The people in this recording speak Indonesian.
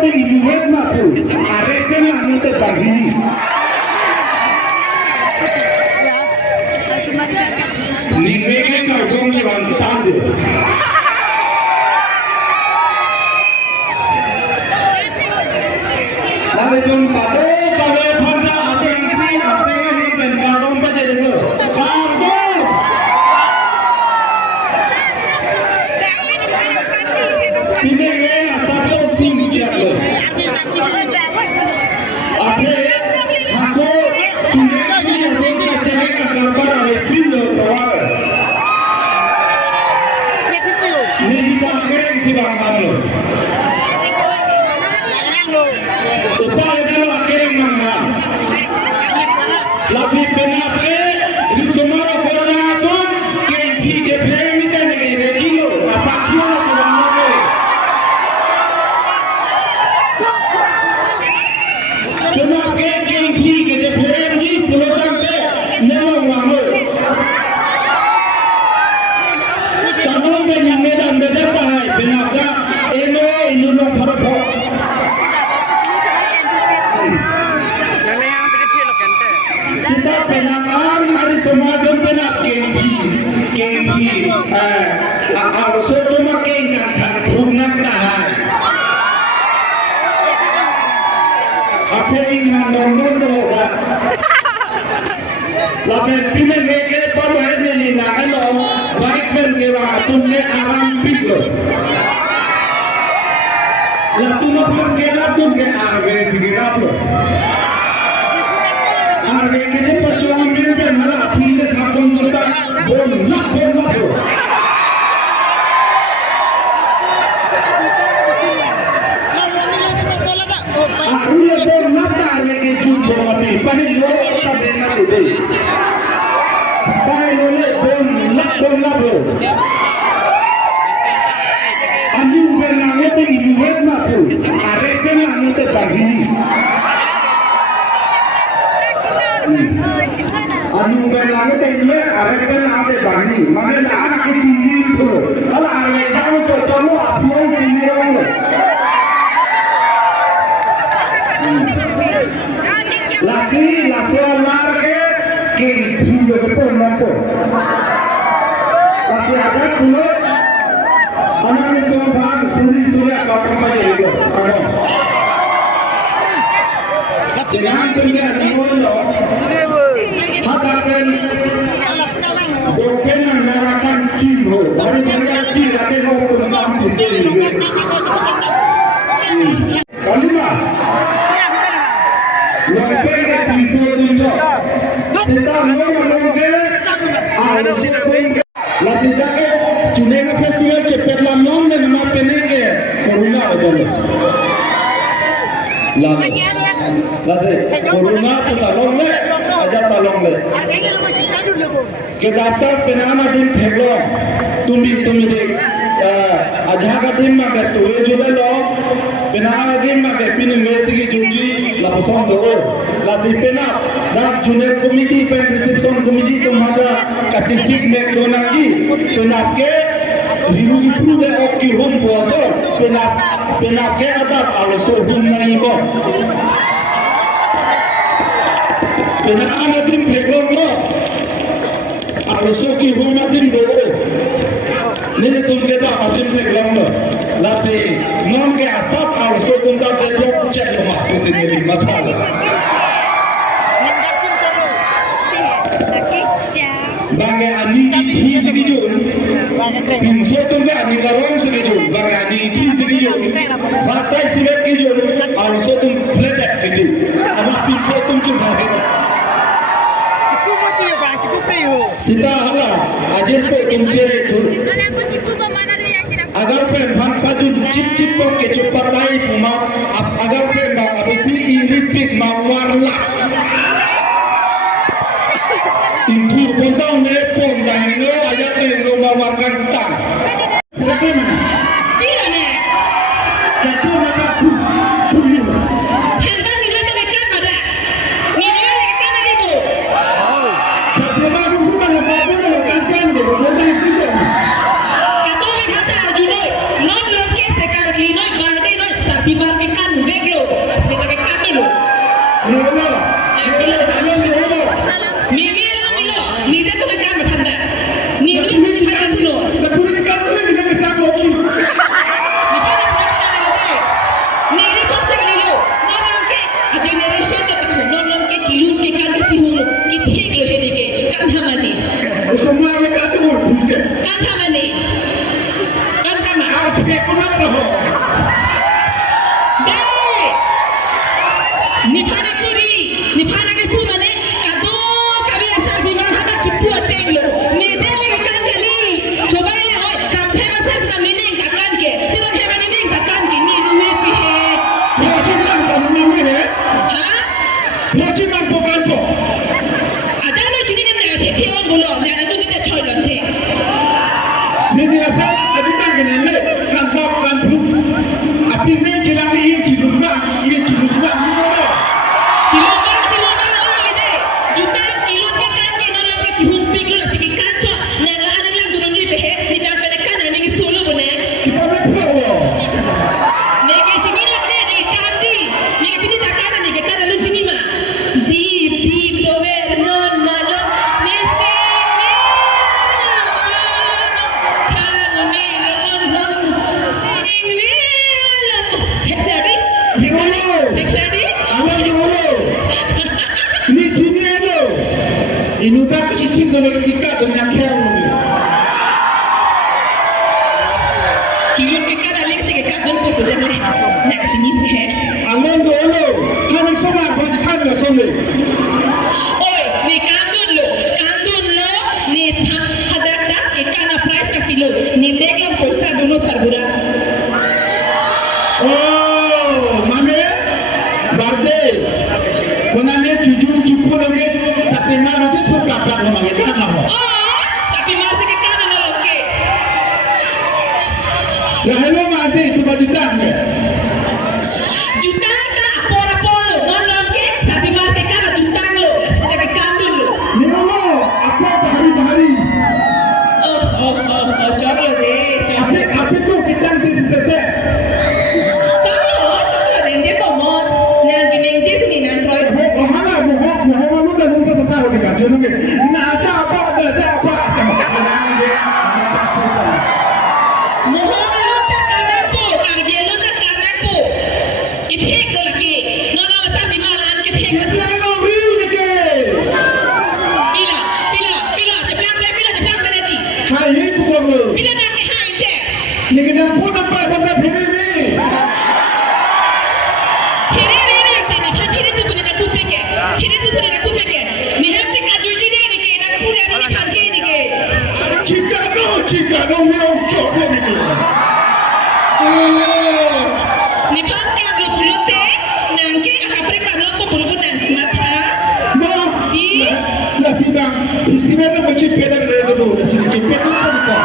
te ibuet mapu, areken anu te bagini. Ningweke kagong jalan setande. Lalu jom pade pada Aseng ini ben kagong pada dulu. Kagong. Ini asal sinjak lo. Apa? Aku dibagikan Selamat loh. Ni panak puri, ni panak itu mana? Kado kami asal di mana tak cepat tenglo. Ni dele kan kali. Coba ni oi, kan saya masih kita mining takkan ke. Tidak kita mining takkan ke. Ni duit pihe. Ya sudah kamu mana ni? Ha? Macam mampu mampu. Ajar ni cini ni nak teh orang bulu. Nak tu kita coy lonte. Ni dia asal ada tak ni le? Kan kau kan bu. Api ni jalan ini cilukma, ini cilukma. Cilok lo ide. Juta kilo ke kan ke nolong ke cihumping lo lagi kancot. Nala ada lang turun ni pihe. Ni dah penekan ni solo bune. Kita berapa? Nege cimina ne nege kanji nege pini takana nege kana lu cimima deep dover non nalo neste ne kanu ne non ning texadi Awak dulu. Ni cini lo. Inu tak cici kalau kita dengan kau. kilo ke kana le nege kadon po ko jamle nak cimi he Awak dulu. Kau semua kau kan semua. oi ni kandun lo ni hadak ke kana price ka kilo ni deklam poisa dono sarbura Oh, mame. Birthday. Kena ni cucu lagi. Satu mana tu tu pelak memang itu kan lah. tapi masih ke kana na loke Ya hello mati tu baju dah ni. jutang ka apora polo non loke sabi marte kana jutang lo nasta ke kandun lo Ni lo apa bahari. chalo de Apa tu kita ni selesai. chalo de je pomo nan kinengje ni nan troy Bahala mohon lu dah nunggu setahun ni kan. Jangan ke. Nak apa. mohon lo tak kana po kan dia lo tak kana po ithek lo lagi non lo sabi malan kithek Kita nak beri ni ke. pila jeplang berarti Hai itu dulu. pila nak ke hai te Ni kena pun nampak benda beri ni. Kiri yang tena, kiri tu punya aku peke. Ni hati kaju je ni ke, nak pura ni kiri ni ke. Jika no ni orang cakap ni ke. Ni pangkat lo bulute, nangke akapre kalau ko bulu nanti mata. Ma, Di, lah sidang. Istimewa macam peda kerana tu. Dah sini cepet tu pun.